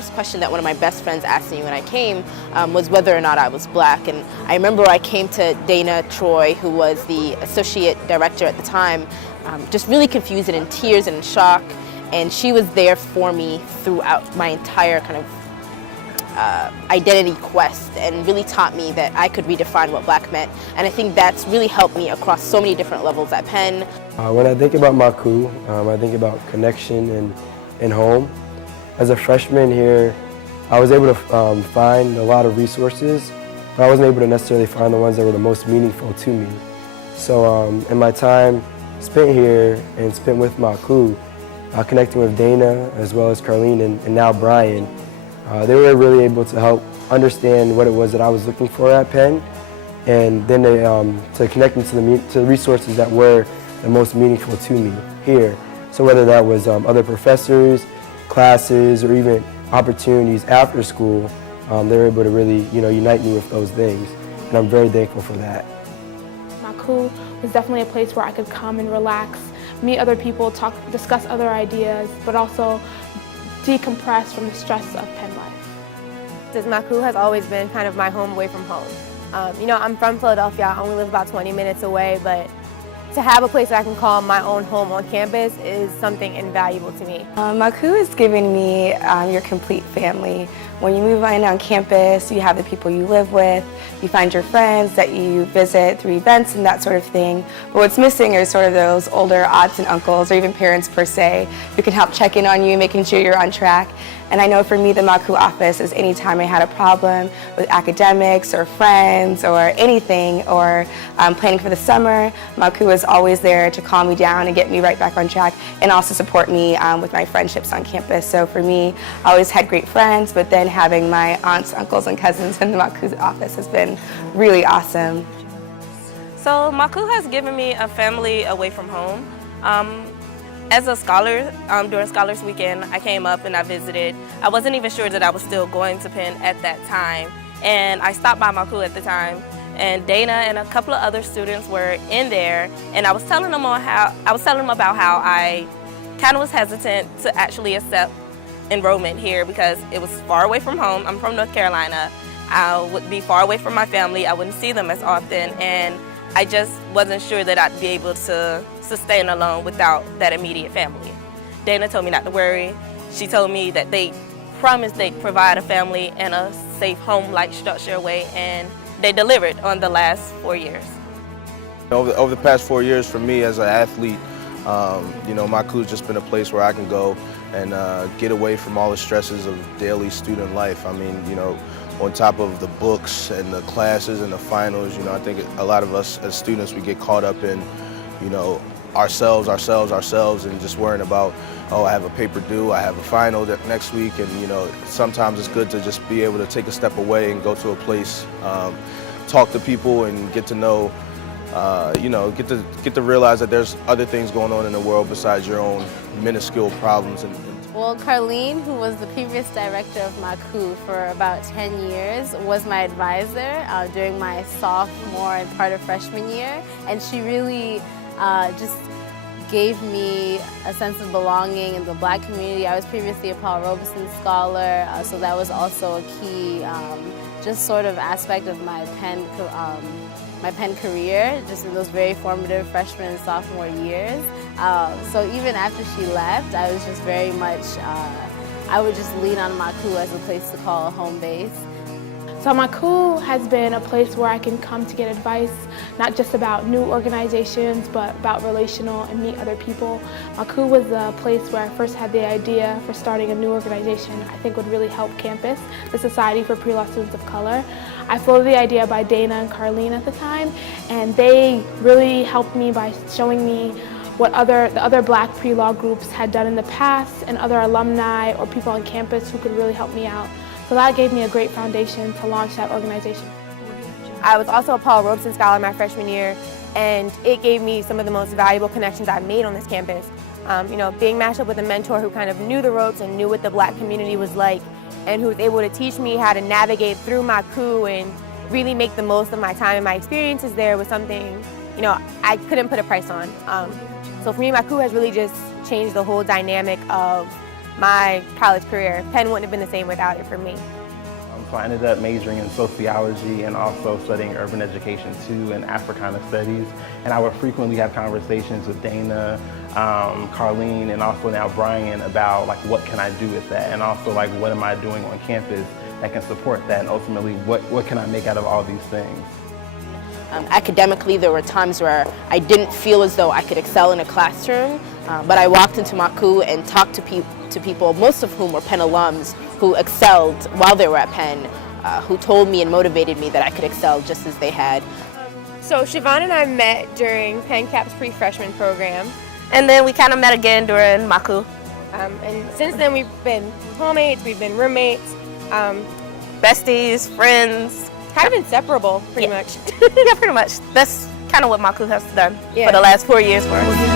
first question that one of my best friends asked me when I came was whether or not I was Black. And I remember I came to Dana Troy, who was the associate director at the time, just really confused and in tears and in shock. And she was there for me throughout my entire kind of identity quest, and really taught me that I could redefine what Black meant. And I think that's really helped me across so many different levels at Penn. When I think about Makuu, I think about connection and home. As a freshman here, I was able to find a lot of resources, but I wasn't able to necessarily find the ones that were the most meaningful to me. So in my time spent here and spent with Makuu, connecting with Dana as well as Carlene and now Brian, they were really able to help understand what it was that I was looking for at Penn, and then to connect me to the resources that were the most meaningful to me here. So whether that was other professors, classes, or even opportunities after school, they were able to really unite me with those things, and I'm very thankful for that. Makuu was definitely a place where I could come and relax, meet other people, discuss other ideas, but also decompress from the stress of Penn life. Makuu has always been kind of my home away from home. I'm from Philadelphia. I only live about 20 minutes away, but to have a place that I can call my own home on campus is something invaluable to me. Makuu is giving me your complete family. When you move in on campus, you have the people you live with, you find your friends that you visit through events and that sort of thing. But what's missing are sort of those older aunts and uncles, or even parents per se, who can help check in on you, making sure you're on track. And I know for me, the Makuu office is anytime I had a problem with academics or friends or anything, or planning for the summer, Makuu is always there to calm me down and get me right back on track, and also support me with my friendships on campus. So for me, I always had great friends, but then having my aunts, uncles, and cousins in the Makuu office has been really awesome. So Makuu has given me a family away from home. As a scholar, during Scholars Weekend, I came up and I visited. I wasn't even sure that I was still going to Penn at that time. And I stopped by Makuu at the time, and Dana and a couple of other students were in there, and I was telling them about how I kind of was hesitant to actually accept enrollment here because it was far away from home. I'm from North Carolina. I would be far away from my family. I wouldn't see them as often, and I just wasn't sure that I'd be able to sustain alone without that immediate family. Dana told me not to worry. She told me that they promised they'd provide a family and a safe home-like structure away, and they delivered on the last 4 years. Over the past 4 years for me as an athlete, Makuu's just been a place where I can go and get away from all the stresses of daily student life. I mean, on top of the books and the classes and the finals, I think a lot of us as students, we get caught up in, ourselves, and just worrying about, oh, I have a paper due, I have a final next week, and sometimes it's good to just be able to take a step away and go to a place, talk to people, and get to know, get to realize that there's other things going on in the world besides your own minuscule problems. Well, Carlene, who was the previous director of Makuu for about 10 years, was my advisor during my sophomore and part of freshman year, and she really just gave me a sense of belonging in the Black community. I was previously a Paul Robeson Scholar, so that was also a key just sort of aspect of my Penn career, just in those very formative freshman and sophomore years. So even after she left, I was just very much, I would just lean on Makuu as a place to call a home base. So Makuu has been a place where I can come to get advice, not just about new organizations, but about relational and meet other people. Makuu was the place where I first had the idea for starting a new organization I think would really help campus, the Society for Pre-Law Students of Color. I floated the idea by Dana and Carlene at the time, and they really helped me by showing me what the other Black pre-law groups had done in the past, and other alumni or people on campus who could really help me out. So that gave me a great foundation to launch that organization. I was also a Paul Robeson Scholar my freshman year, and it gave me some of the most valuable connections I've made on this campus. Being matched up with a mentor who kind of knew the ropes and knew what the Black community was like, and who was able to teach me how to navigate through Makuu and really make the most of my time and my experiences there was something, I couldn't put a price on. So for me, Makuu has really just changed the whole dynamic of my college career. Penn wouldn't have been the same without it for me. So I ended up majoring in sociology and also studying urban education too and Africana studies. And I would frequently have conversations with Dana, Carlene, and also now Brian about like what can I do with that, and also like what am I doing on campus that can support that, and ultimately what can I make out of all these things. Academically, there were times where I didn't feel as though I could excel in a classroom, but I walked into Makuu and talked to people, most of whom were Penn alums, who excelled while they were at Penn, who told me and motivated me that I could excel just as they had. So Siobhan and I met during Penn Cap's pre-freshman program. And then we kind of met again during Makuu. And since then we've been roommates, we've been roommates. Besties, friends. Kind of inseparable, pretty much. Yeah, pretty much. That's kind of what Makuu has done for the last 4 years for us.